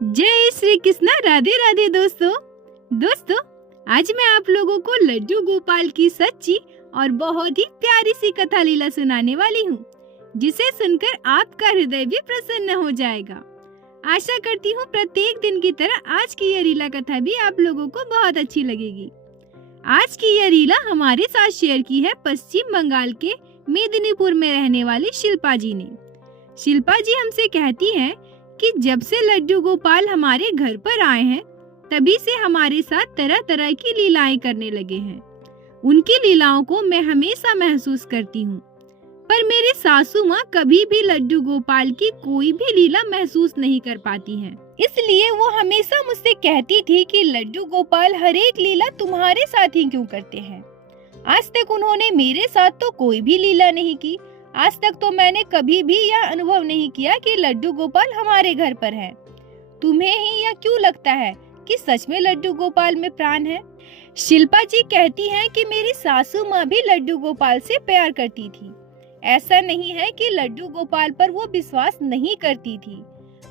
जय श्री कृष्ण। राधे राधे दोस्तों, आज मैं आप लोगों को लड्डू गोपाल की सच्ची और बहुत ही प्यारी सी कथा लीला सुनाने वाली हूँ, जिसे सुनकर आपका हृदय भी प्रसन्न हो जाएगा। आशा करती हूँ प्रत्येक दिन की तरह आज की यह लीला कथा भी आप लोगों को बहुत अच्छी लगेगी। आज की यह लीला हमारे साथ शेयर की है पश्चिम बंगाल के मेदिनीपुर में रहने वाली शिल्पा जी ने। शिल्पा जी हमसे कहती हैं कि जब से लड्डू गोपाल हमारे घर पर आए हैं, तभी से हमारे साथ तरह तरह की लीलाएं करने लगे हैं। उनकी लीलाओं को मैं हमेशा महसूस करती हूँ, पर मेरी सासू माँ कभी भी लड्डू गोपाल की कोई भी लीला महसूस नहीं कर पाती हैं। इसलिए वो हमेशा मुझसे कहती थी कि लड्डू गोपाल हर एक लीला तुम्हारे साथ ही क्यों करते हैं। आज तक उन्होंने मेरे साथ तो कोई भी लीला नहीं की। आज तक तो मैंने कभी भी यह अनुभव नहीं किया कि लड्डू गोपाल हमारे घर पर है। तुम्हें ही यह क्यों लगता है कि सच में लड्डू गोपाल में प्राण है? शिल्पा जी कहती हैं कि मेरी सासू माँ भी लड्डू गोपाल से प्यार करती थी। ऐसा नहीं है कि लड्डू गोपाल पर वो विश्वास नहीं करती थी,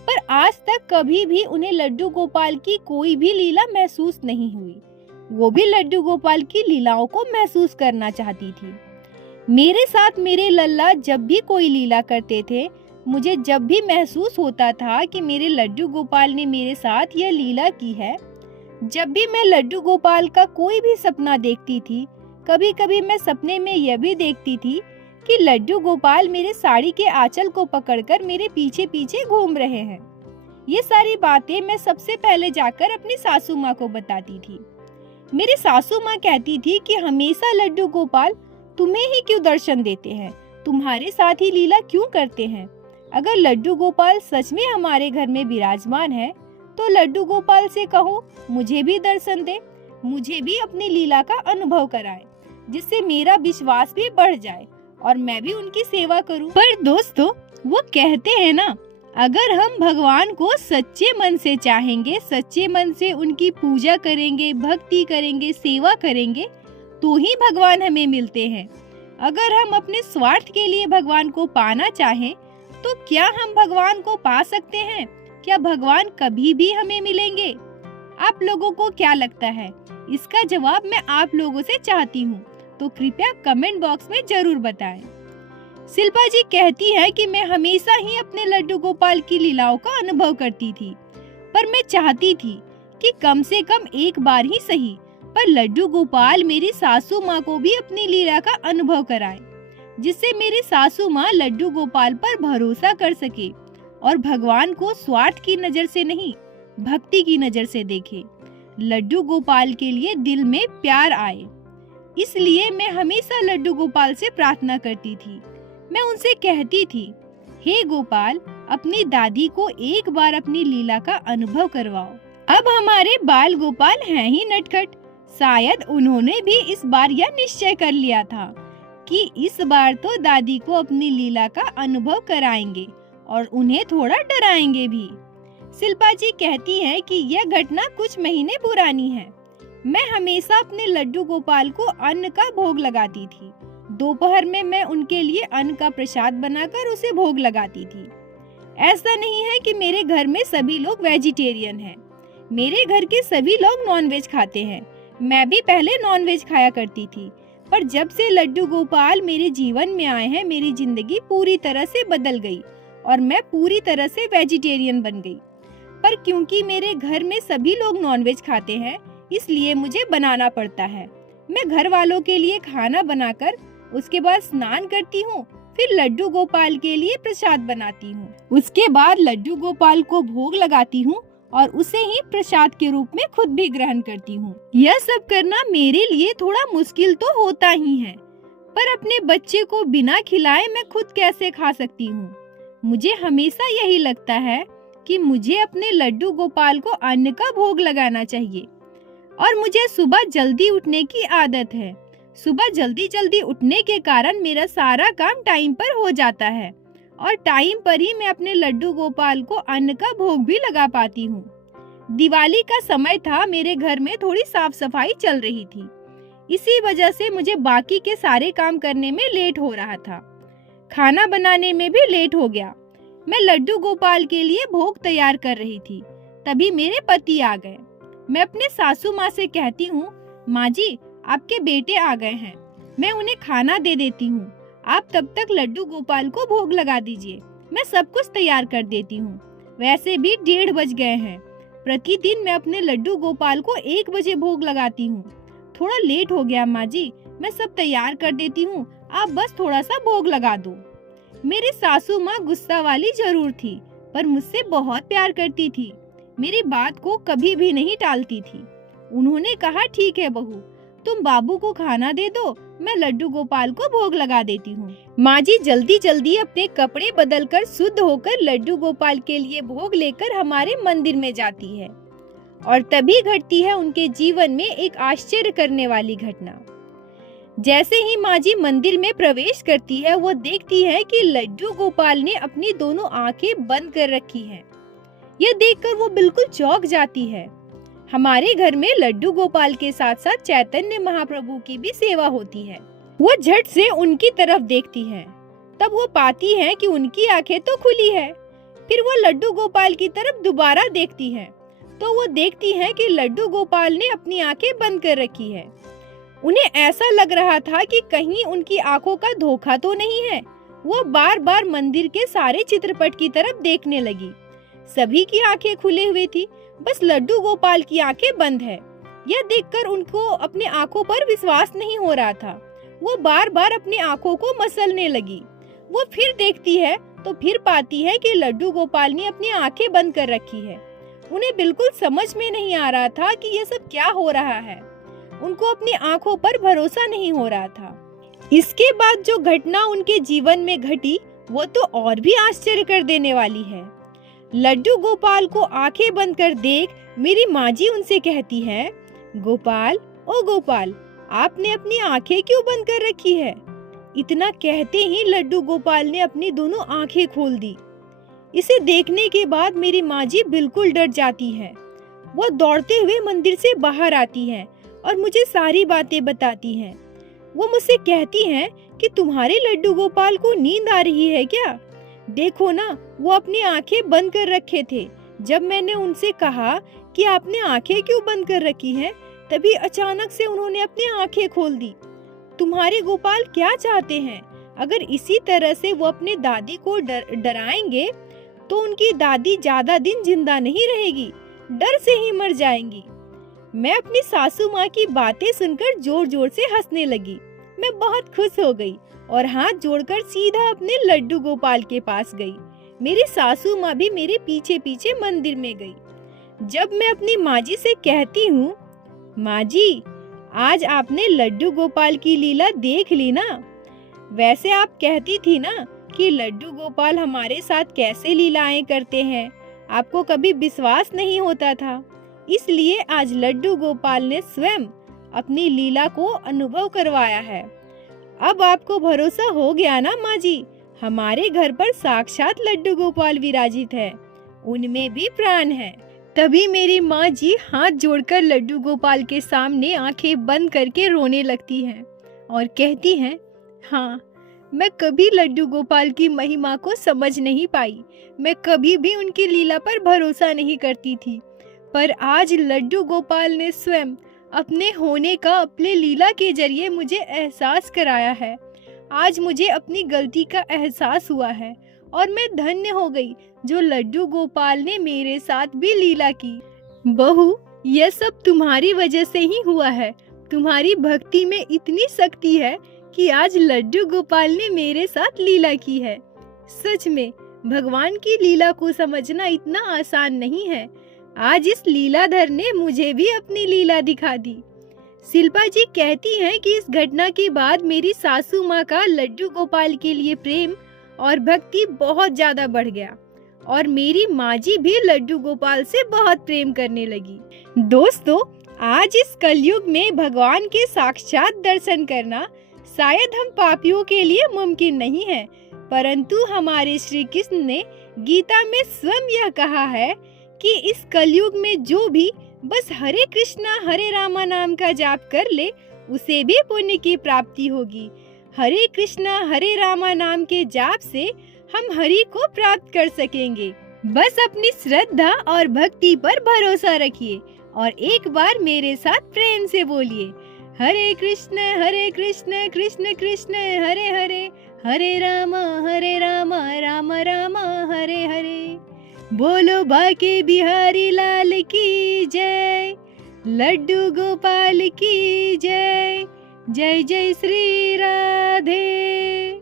पर आज तक कभी भी उन्हें लड्डू गोपाल की कोई भी लीला महसूस नहीं हुई। वो भी लड्डू गोपाल की लीलाओं को महसूस करना चाहती थी। मेरे साथ मेरे लल्ला जब भी कोई लीला करते थे, मुझे जब भी महसूस होता था कि मेरे लड्डू गोपाल ने मेरे साथ यह लीला की है। जब भी मैं लड्डू गोपाल का कोई भी सपना देखती थी, कभी कभी मैं सपने में यह भी देखती थी कि लड्डू गोपाल मेरे साड़ी के आंचल को पकड़कर मेरे पीछे पीछे घूम रहे हैं। ये सारी बातें मैं सबसे पहले जाकर अपनी सासू माँ को बताती थी। मेरी सासू माँ कहती थी कि हमेशा लड्डू गोपाल तुम्हें ही क्यों दर्शन देते हैं, तुम्हारे साथ ही लीला क्यों करते हैं। अगर लड्डू गोपाल सच में हमारे घर में विराजमान है, तो लड्डू गोपाल से कहो मुझे भी दर्शन दे, मुझे भी अपनी लीला का अनुभव कराए, जिससे मेरा विश्वास भी बढ़ जाए और मैं भी उनकी सेवा करूं। पर दोस्तों, वो कहते हैं ना, अगर हम भगवान को सच्चे मन से चाहेंगे, सच्चे मन से उनकी पूजा करेंगे, भक्ति करेंगे, सेवा करेंगे, तो ही भगवान हमें मिलते हैं। अगर हम अपने स्वार्थ के लिए भगवान को पाना चाहें, तो क्या हम भगवान को पा सकते हैं? क्या भगवान कभी भी हमें मिलेंगे? आप लोगों को क्या लगता है? इसका जवाब मैं आप लोगों से चाहती हूँ, तो कृपया कमेंट बॉक्स में जरूर बताएं। शिल्पा जी कहती है कि मैं हमेशा ही अपने लड्डू गोपाल की लीलाओं का अनुभव करती थी, पर मैं चाहती थी कि कम से कम एक बार ही सही, पर लड्डू गोपाल मेरी सासू माँ को भी अपनी लीला का अनुभव कराए, जिससे मेरी सासू माँ लड्डू गोपाल पर भरोसा कर सके और भगवान को स्वार्थ की नजर से नहीं, भक्ति की नजर से देखे। लड्डू गोपाल के लिए दिल में प्यार आए। इसलिए मैं हमेशा लड्डू गोपाल से प्रार्थना करती थी। मैं उनसे कहती थी, हे गोपाल, अपनी दादी को एक बार अपनी लीला का अनुभव करवाओ। अब हमारे बाल गोपाल हैं ही नटखट। शायद उन्होंने भी इस बार यह निश्चय कर लिया था कि इस बार तो दादी को अपनी लीला का अनुभव कराएंगे और उन्हें थोड़ा डराएंगे भी। शिल्पा जी कहती हैं कि यह घटना कुछ महीने पुरानी है। मैं हमेशा अपने लड्डू गोपाल को अन्न का भोग लगाती थी। दोपहर में मैं उनके लिए अन्न का प्रसाद बनाकर उसे भोग लगाती थी। ऐसा नहीं है कि मेरे घर में सभी लोग वेजिटेरियन हैं। मेरे घर के सभी लोग नॉनवेज खाते हैं। मैं भी पहले नॉनवेज खाया करती थी, पर जब से लड्डू गोपाल मेरे जीवन में आए हैं, मेरी जिंदगी पूरी तरह से बदल गई और मैं पूरी तरह से वेजिटेरियन बन गई। पर क्योंकि मेरे घर में सभी लोग नॉनवेज खाते हैं, इसलिए मुझे बनाना पड़ता है। मैं घर वालों के लिए खाना बनाकर उसके बाद स्नान करती हूँ, फिर लड्डू गोपाल के लिए प्रसाद बनाती हूँ। उसके बाद लड्डू गोपाल को भोग लगाती हूँ और उसे ही प्रसाद के रूप में खुद भी ग्रहण करती हूँ। यह सब करना मेरे लिए थोड़ा मुश्किल तो होता ही है, पर अपने बच्चे को बिना खिलाए मैं खुद कैसे खा सकती हूँ? मुझे हमेशा यही लगता है कि मुझे अपने लड्डू गोपाल को अन्न का भोग लगाना चाहिए। और मुझे सुबह जल्दी उठने की आदत है। सुबह जल्दी जल्दी उठने के कारण मेरा सारा काम टाइम पर हो जाता है और टाइम पर ही मैं अपने लड्डू गोपाल को अन्न का भोग भी लगा पाती हूँ। दिवाली का समय था, मेरे घर में थोड़ी साफ सफाई चल रही थी। इसी वजह से मुझे बाकी के सारे काम करने में लेट हो रहा था। खाना बनाने में भी लेट हो गया। मैं लड्डू गोपाल के लिए भोग तैयार कर रही थी। तभी मेरे पति आ गए। मैं अपने सासू माँ से कहती हूँ, माँ जी आपके बेटे आ गए हैं, मैं उन्हें खाना दे देती हूँ, आप तब तक लड्डू गोपाल को भोग लगा दीजिए, मैं सब कुछ तैयार कर देती हूँ। वैसे भी 1:30 बज गए हैं। प्रतिदिन मैं अपने लड्डू गोपाल को 1 बजे भोग लगाती हूँ। थोड़ा लेट हो गया माँ जी, मैं सब तैयार कर देती हूँ, आप बस थोड़ा सा भोग लगा दो। मेरी सासू माँ गुस्सा वाली जरूर थी, पर मुझसे बहुत प्यार करती थी, मेरी बात को कभी भी नहीं टालती थी। उन्होंने कहा, ठीक है बहू, तुम बाबू को खाना दे दो, मैं लड्डू गोपाल को भोग लगा देती हूँ। माँ जी जल्दी जल्दी अपने कपड़े बदलकर शुद्ध होकर लड्डू गोपाल के लिए भोग लेकर हमारे मंदिर में जाती है। और तभी घटती है उनके जीवन में एक आश्चर्य करने वाली घटना। जैसे ही माँ जी मंदिर में प्रवेश करती है, वो देखती है कि लड्डू गोपाल ने अपनी दोनों आंखें बंद कर रखी हैं। यह देखकर वो बिल्कुल चौंक जाती है। हमारे घर में लड्डू गोपाल के साथ साथ चैतन्य महाप्रभु की भी सेवा होती है। वो झट से उनकी तरफ देखती है, तब वो पाती है कि उनकी आंखें तो खुली है। फिर वो लड्डू गोपाल की तरफ दोबारा देखती है, तो वो देखती है कि लड्डू गोपाल ने अपनी आंखें बंद कर रखी है। उन्हें ऐसा लग रहा था कि कहीं उनकी आंखों का धोखा तो नहीं है। वो बार बार मंदिर के सारे चित्रपट की तरफ देखने लगी। सभी की आंखें खुले हुए थी, बस लड्डू गोपाल की आंखें बंद है। यह देखकर उनको अपने आंखों पर विश्वास नहीं हो रहा था। वो बार बार अपनी आंखों को मसलने लगी। वो फिर देखती है तो फिर पाती है कि लड्डू गोपाल ने अपनी आंखें बंद कर रखी है। उन्हें बिल्कुल समझ में नहीं आ रहा था कि ये सब क्या हो रहा है। उनको अपनी आंखों पर भरोसा नहीं हो रहा था। इसके बाद जो घटना उनके जीवन में घटी, वो तो और भी आश्चर्य कर देने वाली है। लड्डू गोपाल को आंखें बंद कर देख मेरी माँ जी उनसे कहती है, गोपाल, ओ गोपाल, आपने अपनी आंखें क्यों बंद कर रखी है? इतना कहते ही लड्डू गोपाल ने अपनी दोनों आंखें खोल दी। इसे देखने के बाद मेरी माँ जी बिल्कुल डर जाती है। वो दौड़ते हुए मंदिर से बाहर आती हैं और मुझे सारी बातें बताती हैं। वो मुझसे कहती हैं कि तुम्हारे लड्डू गोपाल को नींद आ रही है क्या? देखो ना, वो अपनी आंखें बंद कर रखे थे। जब मैंने उनसे कहा कि आपने आंखें क्यों बंद कर रखी हैं, तभी अचानक से उन्होंने अपनी आंखें खोल दी। तुम्हारे गोपाल क्या चाहते हैं? अगर इसी तरह से वो अपने दादी को डराएंगे तो उनकी दादी ज्यादा दिन जिंदा नहीं रहेगी, डर से ही मर जाएंगी। मैं अपनी सासू माँ की बातें सुनकर जोर जोर से हंसने लगी। मैं बहुत खुश हो गई और हाथ जोड़कर सीधा अपने लड्डू गोपाल के पास गई। मेरी सासू माँ भी मेरे पीछे पीछे मंदिर में गई। जब मैं अपनी माँ जी से कहती हूँ, माँ जी आज आपने लड्डू गोपाल की लीला देख ली ना? वैसे आप कहती थी ना कि लड्डू गोपाल हमारे साथ कैसे लीलाएं करते हैं, आपको कभी विश्वास नहीं होता था, इसलिए आज लड्डू गोपाल ने स्वयं अपनी लीला को अनुभव करवाया है। अब आपको भरोसा हो गया ना माँ जी? हमारे घर पर साक्षात लड्डू गोपाल विराजित है, उनमें भी प्राण है। तभी मेरी माँ जी हाथ जोड़कर लड्डू गोपाल के सामने आंखें बंद करके रोने लगती हैं और कहती हैं, हाँ, मैं कभी लड्डू गोपाल की महिमा को समझ नहीं पाई, मैं कभी भी उनकी लीला पर भरोसा नहीं करती थी, पर आज लड्डू गोपाल ने स्वयं अपने होने का अपने लीला के जरिए मुझे एहसास कराया है। आज मुझे अपनी गलती का एहसास हुआ है और मैं धन्य हो गई जो लड्डू गोपाल ने मेरे साथ भी लीला की। बहू, यह सब तुम्हारी वजह से ही हुआ है। तुम्हारी भक्ति में इतनी शक्ति है कि आज लड्डू गोपाल ने मेरे साथ लीला की है। सच में भगवान की लीला को समझना इतना आसान नहीं है। आज इस लीलाधर ने मुझे भी अपनी लीला दिखा दी। शिल्पा जी कहती हैं कि इस घटना के बाद मेरी सासू माँ का लड्डू गोपाल के लिए प्रेम और भक्ति बहुत ज्यादा बढ़ गया और मेरी माँ जी भी लड्डू गोपाल से बहुत प्रेम करने लगी। दोस्तों, आज इस कलयुग में भगवान के साक्षात दर्शन करना शायद हम पापियों के लिए मुमकिन नहीं है, परंतु हमारे श्री कृष्ण ने गीता में स्वयं यह कहा है कि इस कलयुग में जो भी बस हरे कृष्णा हरे रामा नाम का जाप कर ले, उसे भी पुण्य की प्राप्ति होगी। हरे कृष्णा हरे रामा नाम के जाप से हम हरि को प्राप्त कर सकेंगे बस अपनी श्रद्धा और भक्ति पर भरोसा रखिए और एक बार मेरे साथ प्रेम से बोलिए, हरे कृष्ण कृष्ण कृष्ण हरे हरे, हरे राम राम राम हरे हरे। बोलो बाके बिहारी लाल की जय, लड्डू गोपाल की जय, जय जय श्री राधे।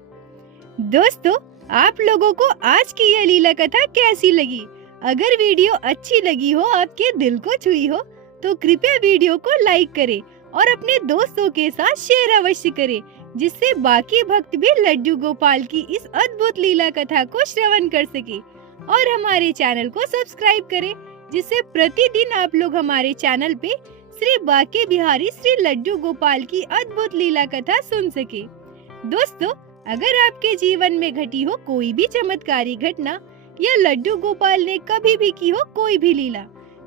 दोस्तों, आप लोगों को आज की यह लीला कथा कैसी लगी? अगर वीडियो अच्छी लगी हो, आपके दिल को छुई हो, तो कृपया वीडियो को लाइक करें और अपने दोस्तों के साथ शेयर अवश्य करें, जिससे बाकी भक्त भी लड्डू गोपाल की इस अद्भुत लीला कथा को श्रवण कर सके। और हमारे चैनल को सब्सक्राइब करें, जिससे प्रतिदिन आप लोग हमारे चैनल पे श्री बाके बिहारी श्री लड्डू गोपाल की अद्भुत लीला कथा सुन सके। दोस्तों, अगर आपके जीवन में घटी हो कोई भी चमत्कारी घटना या लड्डू गोपाल ने कभी भी की हो कोई भी लीला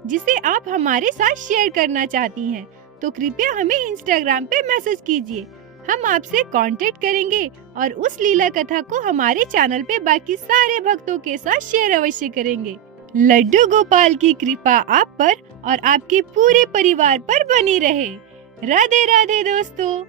जिसे आप हमारे साथ शेयर करना चाहती हैं, तो कृपया हमें इंस्टाग्राम पे मैसेज कीजिए। हम आपसे कांटेक्ट करेंगे और उस लीला कथा को हमारे चैनल पे बाकी सारे भक्तों के साथ शेयर अवश्य करेंगे। लड्डू गोपाल की कृपा आप पर और आपके पूरे परिवार पर बनी रहे। राधे राधे दोस्तों।